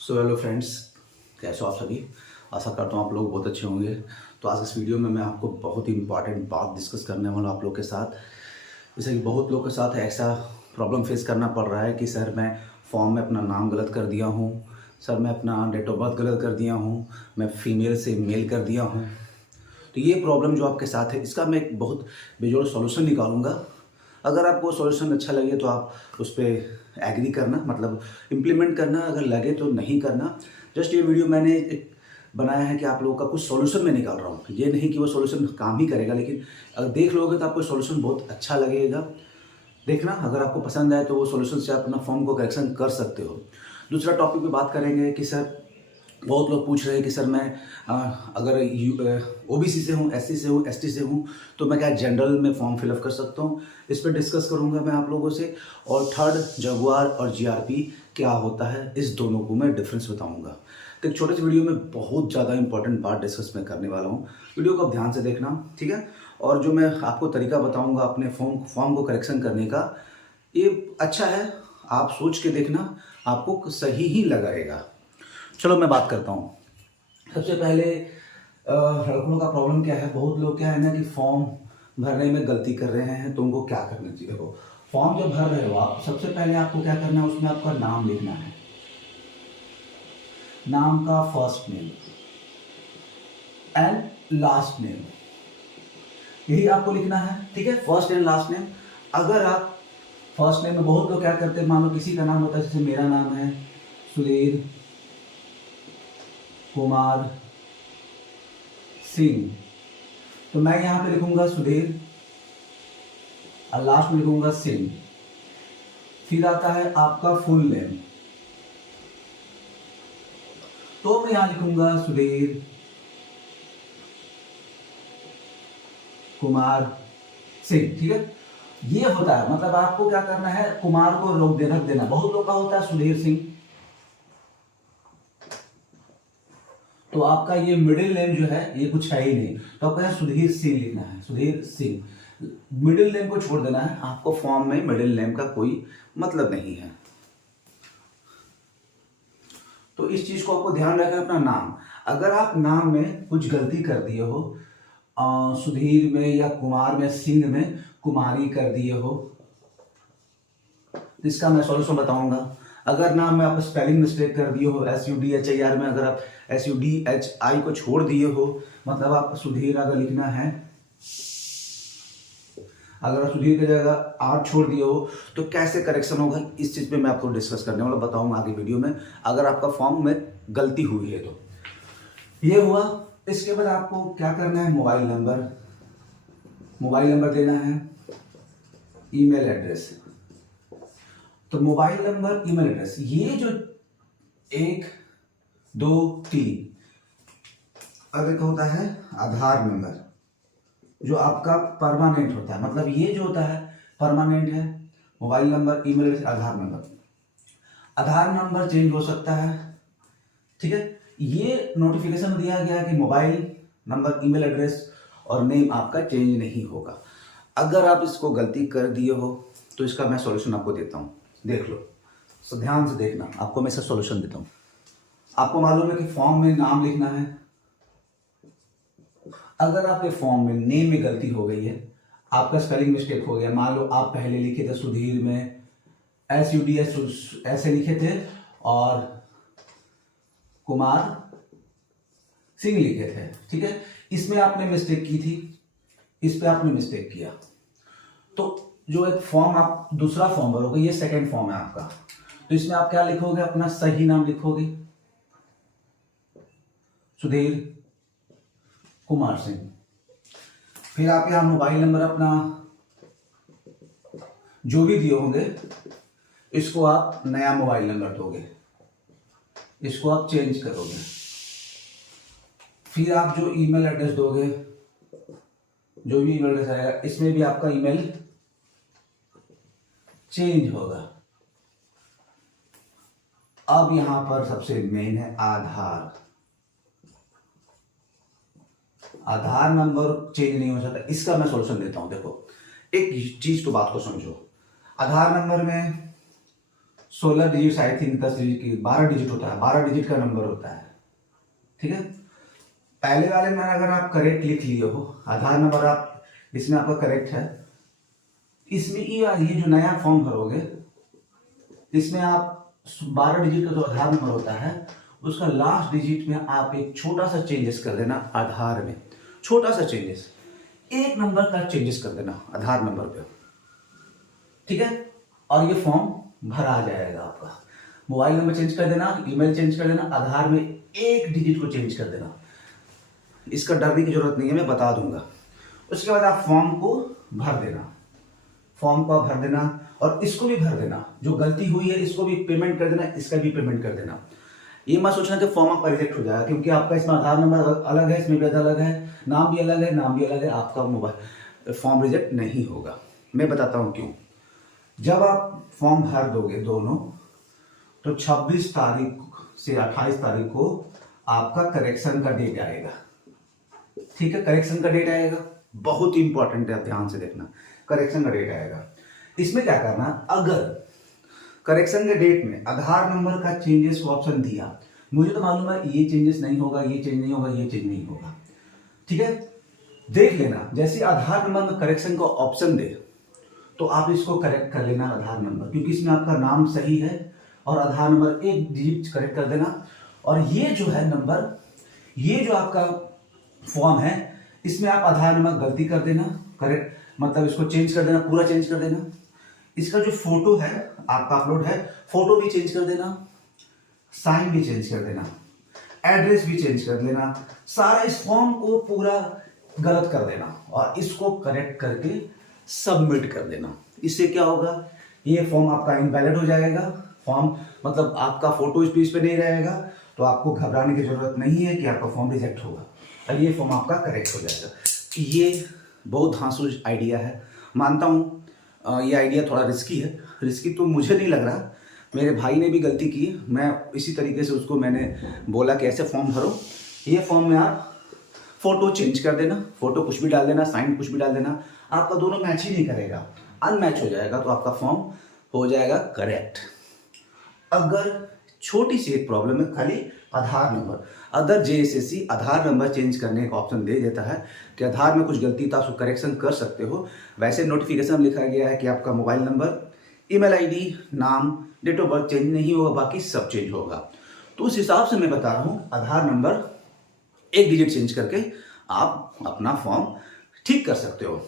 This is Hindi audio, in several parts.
सो हेलो फ्रेंड्स, कैसे हो आप सभी। आशा करता हूँ आप लोग बहुत अच्छे होंगे। तो आज इस वीडियो में मैं आपको बहुत ही इंपॉर्टेंट बात डिस्कस करने वाला हूँ आप लोग के साथ। जैसे कि बहुत लोग के साथ ऐसा प्रॉब्लम फेस करना पड़ रहा है कि सर मैं फॉर्म में अपना नाम गलत कर दिया हूँ, सर मैं अपना डेट ऑफ बर्थ गलत कर दिया हूँ, मैं फीमेल से मेल कर दिया हूँ। तो ये प्रॉब्लम जो आपके साथ है इसका मैं एक बहुत बेजोड़ सॉल्यूशन निकालूंगा। अगर आपको सॉल्यूशन अच्छा लगे तो आप उस पर एग्री करना, मतलब इम्प्लीमेंट करना, अगर लगे तो नहीं करना। जस्ट ये वीडियो मैंने एक बनाया है कि आप लोगों का कुछ सॉल्यूशन मैं निकाल रहा हूँ। ये नहीं कि वो सॉल्यूशन काम ही करेगा, लेकिन अगर देख लोगे तो आपको सॉल्यूशन बहुत अच्छा लगेगा। देखना, अगर आपको पसंद आए तो वो सॉल्यूशन से आप अपना फॉर्म को करेक्शन कर सकते हो। दूसरा टॉपिक पे बात करेंगे कि सर बहुत लोग पूछ रहे हैं कि सर मैं अगर ओबीसी से हूँ, एससी से हूँ, एसटी से हूँ, तो मैं क्या जनरल में फॉर्म फिलअप कर सकता हूँ। इस पर डिस्कस करूँगा मैं आप लोगों से। और थर्ड, जगुआर और जीआरपी क्या होता है, इस दोनों को मैं डिफरेंस बताऊँगा। तो एक छोटे से वीडियो में बहुत ज़्यादा इंपॉर्टेंट बात डिस्कस मैं करने वाला हूँ। वीडियो को आप ध्यान से देखना, ठीक है। और जो मैं आपको तरीका बताऊँगा अपने फॉर्म को करेक्शन करने का, ये अच्छा है, आप सोच के देखना, आपको सही ही लगाएगा। चलो मैं बात करता हूँ। सबसे पहले लड़कों का प्रॉब्लम क्या है, बहुत लोग क्या है ना कि फॉर्म भरने में गलती कर रहे हैं। तो उनको क्या करना चाहिए, देखो फॉर्म जब भर रहे हो आप, सबसे पहले आपको क्या करना है, उसमें आपका नाम लिखना है। नाम का first name and last name, यही आपको लिखना है, ठीक है। First and last name. अगर आप फर्स्ट नेम में, बहुत लोग क्या करते हैं, मान लो किसी का नाम होता है, जैसे मेरा नाम है सुधीर कुमार सिंह, तो मैं यहाँ पे लिखूंगा सुधीर और लास्ट में लिखूंगा सिंह। फिर आता है आपका फुल नेम, तो मैं यहाँ लिखूंगा सुधीर कुमार सिंह, ठीक है। ये होता है, मतलब आपको क्या करना है, कुमार को रोक दे, रख देना। बहुत लोग का होता है सुधीर सिंह, तो आपका ये मिडिल नेम जो है ये कुछ है ही नहीं, तो आपको यहाँ सुधीर सिंह लिखना है, सुधीर सिंह। मिडिल नेम को छोड़ देना है, आपको फॉर्म में मिडिल नेम का कोई मतलब नहीं है। तो इस चीज को आपको ध्यान रखना, अपना नाम। अगर आप नाम में कुछ गलती कर दिए हो, सुधीर में या कुमार में, सिंह में कुमारी कर दिए हो, इसका मैं सॉल्यूशन बताऊंगा। अगर नाम में आप स्पेलिंग मिस्टेक कर दिए हो, SUDHIR में अगर आप SUDHI को छोड़ दिए हो, मतलब आप सुधीर अगर लिखना है, अगर आप सुधीर की जगह आर छोड़ दिए हो, तो कैसे करेक्शन होगा, इस चीज पे मैं आपको डिस्कस करने वाला, बताऊंगा आगे वीडियो में। अगर आपका फॉर्म में गलती हुई है तो ये हुआ। इसके बाद आपको क्या करना है, मोबाइल नंबर देना है, ईमेल एड्रेस। तो मोबाइल नंबर, ईमेल एड्रेस, ये जो 1 2 3, अब एक होता है आधार नंबर, जो आपका परमानेंट होता है, मतलब ये जो होता है परमानेंट है। मोबाइल नंबर, ईमेल एड्रेस, आधार नंबर। आधार नंबर चेंज हो सकता है, ठीक है। ये नोटिफिकेशन दिया गया कि मोबाइल नंबर, ईमेल एड्रेस और नेम आपका चेंज नहीं होगा। अगर आप इसको गलती कर दिए हो तो इसका मैं सॉल्यूशन आपको देता हूं, देख लो। सो ध्यान से देखना, आपको मैं इसका सॉल्यूशन देता हूं। आपको मालूम है कि फॉर्म में नाम लिखना है। अगर आपके फॉर्म में नेम में गलती हो गई है, आपका स्पेलिंग मिस्टेक हो गया, मान लो आप पहले लिखे थे सुधीर में SUDS ऐसे लिखे थे और कुमार सिंह लिखे थे, ठीक है। इसमें आपने मिस्टेक की थी, इस पे आपने मिस्टेक किया, तो जो एक फॉर्म आप दूसरा फॉर्म भरोगे, ये सेकंड फॉर्म है आपका, तो इसमें आप क्या लिखोगे, अपना सही नाम लिखोगे, सुधीर कुमार सिंह। फिर आप यहां मोबाइल नंबर अपना जो भी दिए होंगे, इसको आप नया मोबाइल नंबर दोगे, इसको आप चेंज करोगे। फिर आप जो ईमेल एड्रेस दोगे, जो भी ईमेल एड्रेस आएगा, इसमें भी आपका ईमेल चेंज होगा। अब यहां पर सबसे मेन है आधार। आधार नंबर चेंज नहीं हो सकता, इसका मैं सॉल्यूशन देता हूं। देखो एक चीज तो बात को समझो, आधार नंबर में 16 डिजिट, आई थिंक 10 डिजिट की 12 डिजिट होता है, 12 डिजिट का नंबर होता है। ठीक है, पहले वाले में अगर आप करेक्ट लिख लिए हो, आधार नंबर आप इसमें आपका करेक्ट है, इसमें ये जो नया फॉर्म भरोगे इसमें आप 12 डिजिट का जो आधार नंबर होता है उसका लास्ट डिजिट में आप एक छोटा सा चेंजेस कर देना आधार में, छोटा सा चेंजेस, एक नंबर का चेंजेस कर देना आधार नंबर पे। ठीक है, और ये फॉर्म भरा जाएगा आपका। मोबाइल नंबर चेंज कर देना, ईमेल चेंज कर देना, आधार में एक डिजिट को चेंज कर देना। इसका डरने की जरूरत नहीं है, मैं बता दूंगा। उसके बाद आप फॉर्म को भर देना, फॉर्म को भर देना और इसको भी भर देना, जो गलती हुई है इसको भी पेमेंट कर देना, इसका भी पेमेंट कर देना। ये मत सोचना कि फॉर्म आपका रिजेक्ट हो जाएगा, क्योंकि आपका इसमें आधार नंबर अलग है, इसमें भी अलग है, नाम भी अलग है, नाम भी अलग है, आपका मोबाइल फॉर्म रिजेक्ट नहीं होगा। मैं बताता हूँ क्यों। जब आप फॉर्म भर दोगे दोनों, तो 26 तारीख से 28 तारीख को आपका करेक्शन का डेट आएगा। ठीक है, करेक्शन का डेट आएगा, बहुत इंपॉर्टेंट है, ध्यान से देखना। करेक्शन का डेट आएगा, इसमें क्या करना, अगर करेक्शन के डेट में आधार नंबर का चेंजेस को ऑप्शन दिया, मुझे तो मालूम है ये चेंजेस नहीं होगा, ये चेंज नहीं होगा, ये चेंज नहीं होगा। ठीक है, देख लेना, जैसे आधार नंबर में करेक्शन का ऑप्शन दे तो आप इसको करेक्ट कर लेना आधार नंबर, क्योंकि इसमें आपका नाम सही है और आधार नंबर एक डिजिट करेक्ट कर देना। और ये जो है नंबर, ये जो आपका फॉर्म है, इसमें आप आधार नंबर गलती कर देना, करेक्ट मतलब इसको चेंज कर देना, पूरा चेंज कर देना। इसका जो फोटो है आपका अपलोड है, फोटो भी चेंज कर देना, साइन भी चेंज कर देना, एड्रेस भी चेंज कर देना, सारा इस फॉर्म को पूरा गलत कर देना और इसको करेक्ट करके सबमिट कर देना। इससे क्या होगा, ये फॉर्म आपका इनवैलिड हो जाएगा। फॉर्म मतलब आपका फोटो इस पे नहीं रहेगा, तो आपको घबराने की जरूरत नहीं है कि आपका फॉर्म रिजेक्ट होगा और ये फॉर्म आपका करेक्ट हो जाएगा। ये बहुत धांसू आइडिया है, मानता हूँ ये आइडिया थोड़ा रिस्की है। रिस्की तो मुझे नहीं लग रहा, मेरे भाई ने भी गलती की, मैं इसी तरीके से उसको मैंने बोला कि ऐसे फॉर्म भरो। ये फॉर्म में आप फोटो चेंज कर देना, फोटो कुछ भी डाल देना, साइन कुछ भी डाल देना, आपका दोनों मैच ही नहीं करेगा, अनमैच हो जाएगा, तो आपका फॉर्म हो जाएगा करेक्ट। अगर छोटी सी एक प्रॉब्लम है, खाली आधार नंबर, अदर जेएसएससी आधार नंबर चेंज करने का ऑप्शन दे देता है कि आधार में कुछ गलती था, उसको करेक्शन कर सकते हो। वैसे नोटिफिकेशन में लिखा गया है कि आपका मोबाइल नंबर, ईमेल आईडी, नाम, डेट ऑफ बर्थ चेंज नहीं होगा, बाकी सब चेंज होगा। तो उस हिसाब से मैं बता रहा हूँ, आधार नंबर एक डिजिट चेंज करके आप अपना फॉर्म ठीक कर सकते हो।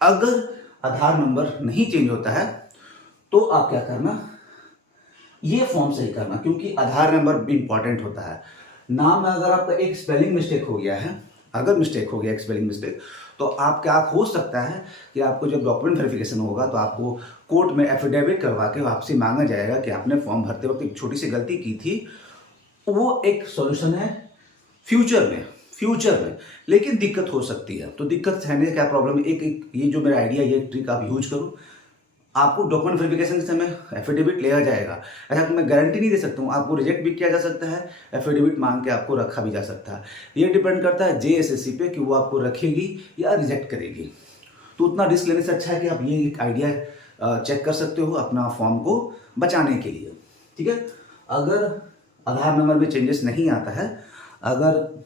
अगर आधार नंबर नहीं चेंज होता है तो आप क्या करना, ये फॉर्म सही करना, क्योंकि आधार नंबर इंपॉर्टेंट होता है। नाम में अगर आपका एक स्पेलिंग मिस्टेक हो गया है, अगर मिस्टेक हो गया एक स्पेलिंग मिस्टेक, तो आप क्या हो सकता है कि आपको जब डॉक्यूमेंट वेरिफिकेशन होगा तो आपको कोर्ट में एफिडेविट करवा के आपसे मांगा जाएगा कि आपने फॉर्म भरते वक्त एक छोटी सी गलती की थी। वो एक सॉल्यूशन है फ्यूचर में, लेकिन दिक्कत हो सकती है। तो दिक्कत सहने क्या प्रॉब्लम है, एक ये जो मेरा आइडिया, ये ट्रिक आप यूज करो। आपको डॉक्यूमेंट वेरिफिकेशन के समय एफिडेविट लिया जाएगा, ऐसा तो मैं गारंटी नहीं दे सकता हूँ, आपको रिजेक्ट भी किया जा सकता है, एफिडेविट मांग के आपको रखा भी जा सकता है। ये डिपेंड करता है जेएसएससी पे कि वो आपको रखेगी या रिजेक्ट करेगी। तो उतना रिस्क लेने से अच्छा है कि आप ये एक आइडिया चेक कर सकते हो अपना फॉर्म को बचाने के लिए। ठीक है, अगर आधार नंबर में चेंजेस नहीं आता है, अगर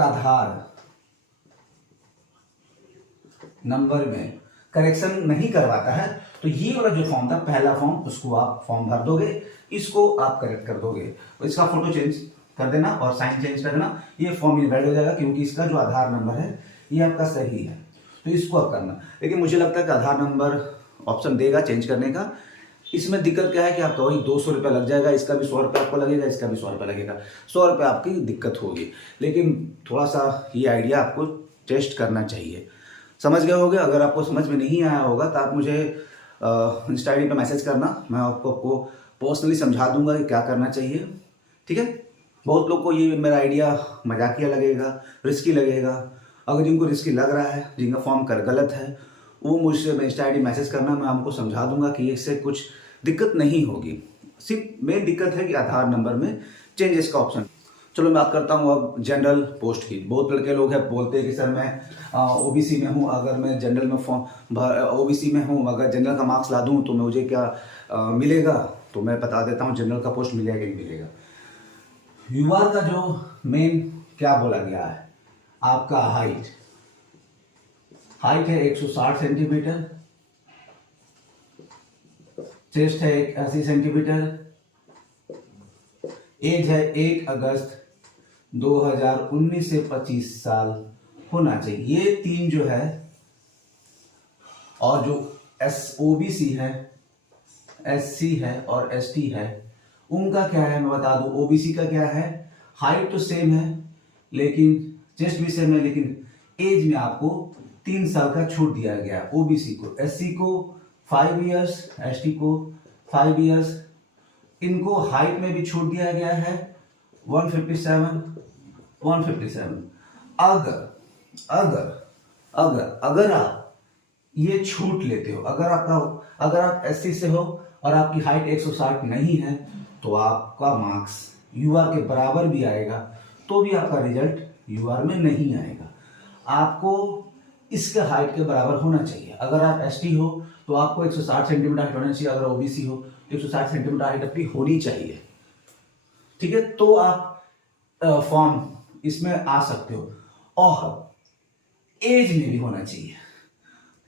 आधार नंबर में करेक्शन नहीं करवाता है, तो ये वाला जो फॉर्म था पहला फॉर्म, उसको आप फॉर्म भर दोगे, इसको आप करेक्ट कर दोगे, तो इसका फोटो चेंज कर देना और साइन चेंज कर देना, ये फॉर्म इनवैलिड हो जाएगा, क्योंकि इसका जो आधार नंबर है ये आपका सही है। तो इसको आप करना। लेकिन मुझे लगता है कि आधार नंबर ऑप्शन देगा चेंज करने का। इसमें दिक्कत क्या है कि आपका वही 200 रुपये लग जाएगा, इसका भी 100 रुपये आपको लगेगा, इसका भी 100 रुपये लगेगा, 100 रुपये आपकी दिक्कत होगी। लेकिन थोड़ा सा ये आइडिया आपको टेस्ट करना चाहिए। समझ गए होगे? अगर आपको समझ में नहीं आया होगा तो आप मुझे इंस्टा आई डी पर मैसेज करना, मैं आपको पर्सनली समझा दूंगा कि क्या करना चाहिए। ठीक है, बहुत लोग को ये मेरा आइडिया मजाकिया लगेगा, रिस्की लगेगा। अगर जिनको रिस्की लग रहा है, जिनका फॉर्म कर गलत है, वो मुझसे इंस्टा आई डी मैसेज करना, मैं आपको समझा दूंगा कि इससे कुछ दिक्कत नहीं होगी। सिर्फ मेन दिक्कत है कि आधार नंबर में चेंजेस का ऑप्शन। चलो मैं बात करता हूँ अब जनरल पोस्ट की। बहुत लड़के लोग हैं बोलते हैं कि सर मैं ओबीसी में हूँ, अगर मैं जनरल में ओबीसी में हूँ, अगर जनरल का मार्क्स ला दूँ तो मैं मुझे क्या मिलेगा। तो मैं बता देता हूँ जनरल का पोस्ट मिलेगा कि नहीं मिलेगा। यूआर का जो मेन क्या बोला गया है, आपका हाइट है 160 सेंटीमीटर, चेस्ट है 80 सेंटीमीटर, एज है 1 अगस्त 2019 से 25 साल होना चाहिए। ये तीन जो है, और जो ओबीसी है, एससी है और एसटी है, उनका क्या है मैं बता दूं। ओबीसी का क्या है, हाइट तो सेम है लेकिन चेस्ट भी सेम है, लेकिन एज में आपको 3 साल का छूट दिया गया है ओबीसी को। एससी को 5 इयर्स, एसटी को 5 इयर्स। इनको हाइट में भी छूट दिया गया है 157। अगर आप ये छूट लेते हो, अगर आप एससी से हो और आपकी हाइट 160 नहीं है, तो आपका मार्क्स यूआर के बराबर भी आएगा, तो भी आपका रिजल्ट यूआर में नहीं आएगा। आपको इसके हाइट के बराबर होना चाहिए। अगर आप एसटी हो तो आपको 160 सेंटीमीटर हाइट होना चाहिए, अगर ओबीसी हो तो 160 सेंटीमीटर हाइट आपकी होनी चाहिए, ठीक है। तो आप फॉर्म इसमें आ सकते हो। और एज में भी होना चाहिए,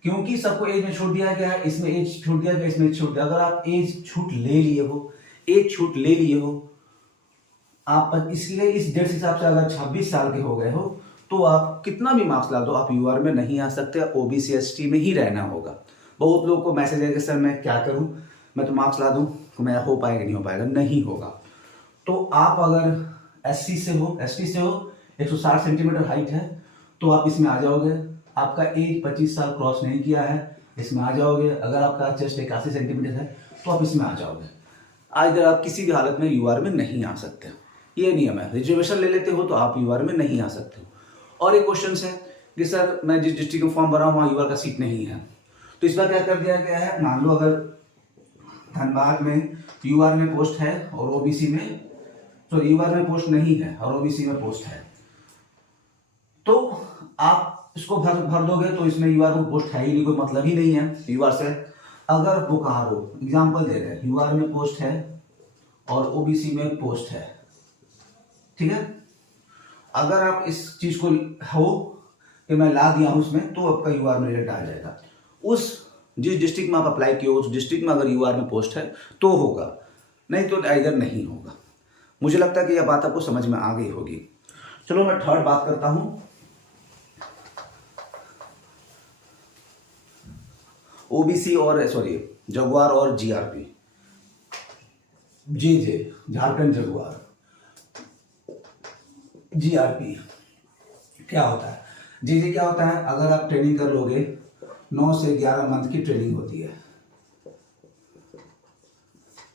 क्योंकि सबको एज में छूट दिया गया है, इसमें एज छूट दिया गया, इसमें छूट दिया। अगर आप एज छूट ले लिए हो, आप इसलिए इस डेट के हिसाब से अगर 26 साल के हो गए हो, तो आप कितना भी मार्क्स ला दो, आप यूआर में नहीं आ सकते, ओबीसी एसटी में ही रहना होगा। बहुत लोगों को मैसेज है कि सर मैं क्या करूं, मैं तो मार्क्स ला दूं तो मेरा हो पाएगा नहीं हो पाएगा, नहीं होगा। तो आप अगर एससी से हो, एसटी से हो, 160 सेंटीमीटर हाइट है, तो आप इसमें आ जाओगे। आपका एज 25 साल क्रॉस नहीं किया है, इसमें आ जाओगे। अगर आपका चेस्ट 81 सेंटीमीटर है तो आप इसमें आ जाओगे। अगर आप किसी भी हालत में यूआर में नहीं आ सकते, ये नियम है। रिजर्वेशन ले लेते हो तो आप यूआर में नहीं आ सकते हो। और एक क्वेश्चन है कि सर मैं जिस डिस्ट्रिक्ट में फॉर्म भरा हूँ वहाँ यूआर का सीट नहीं है, तो इस बार क्या कर दिया गया है। मान लो अगर धनबाद में यूआर में पोस्ट है और ओबीसी में, तो यूआर में पोस्ट नहीं है और ओबीसी में पोस्ट है, तो आप इसको भर दोगे तो इसमें यूआर में पोस्ट है ही नहीं, कोई मतलब ही नहीं है यूआर से। अगर बोकारो एग्जाम्पल दे रहे हैं, यूआर में पोस्ट है और ओबीसी में पोस्ट है, ठीक है। अगर आप इस चीज को हो कि मैं ला दिया हूं उसमें, तो आपका यूआर में रिजल्ट आ जाएगा। जिस डिस्ट्रिक्ट में आप अप्लाई किए हो उस डिस्ट्रिक्ट में अगर यूआर में पोस्ट है तो होगा, नहीं तो इधर नहीं होगा। मुझे लगता है कि यह बात आपको समझ में आ गई होगी। चलो मैं थर्ड बात करता हूं, ओबीसी और जगुआर और जीआरपी। जे झारखंड जगुआर, जीआरपी क्या होता है। जे क्या होता है, अगर आप ट्रेनिंग कर लोगे, 9 से 11 मंथ की ट्रेनिंग होती है,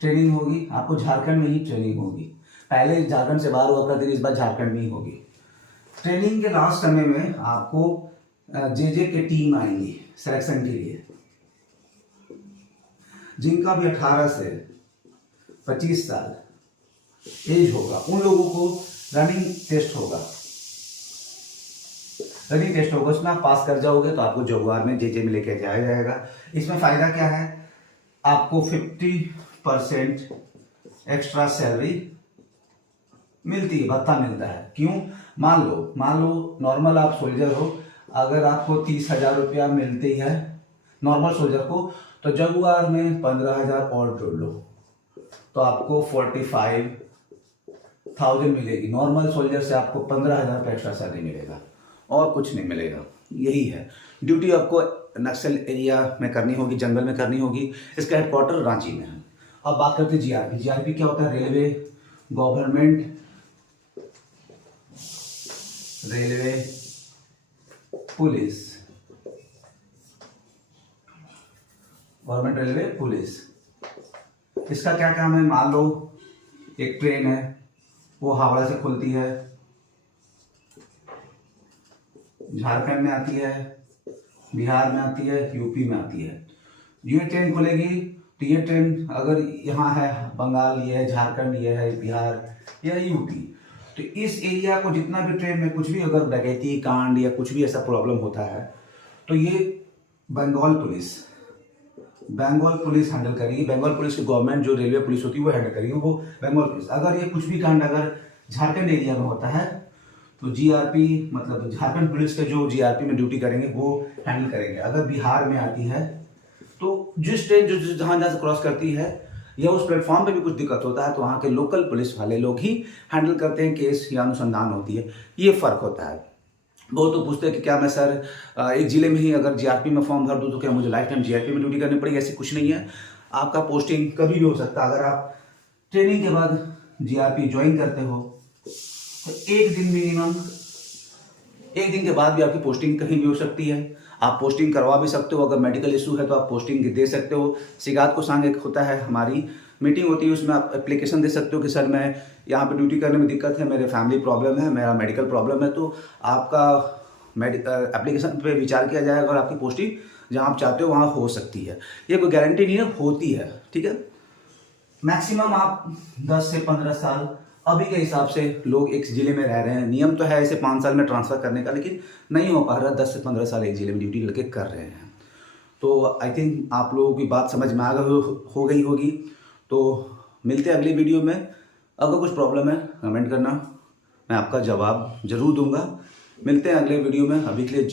ट्रेनिंग होगी आपको झारखंड में ही ट्रेनिंग होगी। पहले झारखंड से बाहर हुआ करती थी, इस बार झारखंड में ही होगी। ट्रेनिंग के लास्ट समय में आपको जे के टीम आएंगी सिलेक्शन के लिए, जिनका भी 18 से 25 साल एज होगा, उन लोगों को रनिंग टेस्ट होगा। उसमें आप पास कर जाओगे तो आपको जगुआर में जे में लेके जाया जाएगा। इसमें फायदा क्या है, आपको 50% एक्स्ट्रा सैलरी मिलती है, भत्ता मिलता है। क्यों, मान लो नॉर्मल आप सोल्जर हो, अगर आपको 30,000 रुपया मिलती है नॉर्मल सोल्जर को, तो जगुआर में 15,000 और जोड़ लो तो आपको 45,000 मिलेगी। नॉर्मल सोल्जर से आपको 15,000 रुपये एक्स्ट्रा सैलरी मिलेगा और कुछ नहीं मिलेगा। यही है ड्यूटी। आपको नक्सल एरिया में करनी होगी, जंगल में करनी होगी। इसका हेडक्वार्टर रांची में है। अब बात करते हैं जीआरपी। जीआरपी क्या होता है, रेलवे गवर्नमेंट रेलवे पुलिस। इसका क्या काम है, मान लो एक ट्रेन है, वो हावड़ा से खुलती है, झारखंड में आती है, बिहार में आती है, यूपी में आती है। ये ट्रेन खुलेगी तो ये ट्रेन अगर यहाँ है बंगाल, ये है झारखंड, ये है बिहार या यूपी, तो इस एरिया को जितना भी ट्रेन में कुछ भी अगर डकैती कांड या कुछ भी ऐसा प्रॉब्लम होता है तो ये बंगाल पुलिस हैंडल करेगी। बंगाल पुलिस की गवर्नमेंट जो रेलवे पुलिस होती है वो हैंडल करेगी, वो बंगाल पुलिस। अगर ये कुछ भी कांड अगर झारखंड एरिया में होता है तो जीआरपी मतलब झारखंड पुलिस के जो जीआरपी में ड्यूटी करेंगे वो हैंडल करेंगे। अगर बिहार में आती है तो जिस ट्रेन जो जहाँ जहाँ से क्रॉस करती है या उस प्लेटफॉर्म पे भी कुछ दिक्कत होता है तो वहाँ के लोकल पुलिस वाले लोग ही हैंडल करते हैं, केस या अनुसंधान होती है, ये फ़र्क होता है। बहुत तो पूछते हैं कि क्या मैं सर एक ज़िले में ही अगर जीआरपी में फॉर्म भर दूँ तो क्या मुझे लाइफ टाइम जीआरपी में ड्यूटी करनी पड़ेगी? ऐसी कुछ नहीं है, आपका पोस्टिंग कभी भी हो सकता है। अगर आप ट्रेनिंग के बाद जीआरपी ज्वाइन करते हो तो एक दिन के बाद भी आपकी पोस्टिंग कहीं भी हो सकती है। आप पोस्टिंग करवा भी सकते हो, अगर मेडिकल इशू है तो आप पोस्टिंग दे सकते हो। सिगात को संग एक होता है, हमारी मीटिंग होती है, उसमें आप एप्लीकेशन दे सकते हो कि सर मैं यहाँ पे ड्यूटी करने में दिक्कत है, मेरे फैमिली प्रॉब्लम है, मेरा मेडिकल प्रॉब्लम है, तो आपका एप्लीकेशन पे विचार किया जाएगा और आपकी पोस्टिंग जहाँ आप चाहते हो वहाँ हो सकती है। ये कोई गारंटी नहीं है, होती है, ठीक है। मैक्सिमम आप 10 से 15 साल अभी के हिसाब से लोग एक जिले में रह रहे हैं। नियम तो है ऐसे 5 साल में ट्रांसफ़र करने का, लेकिन नहीं हो पा रहा। 10 से 15 साल एक जिले में ड्यूटी लड़के कर रहे हैं। तो आई थिंक आप लोगों की बात समझ में हो गई होगी। तो मिलते हैं अगली वीडियो में। अगर कुछ प्रॉब्लम है कमेंट करना, मैं आपका जवाब जरूर दूंगा। मिलते हैं अगले वीडियो में, अभी के लिए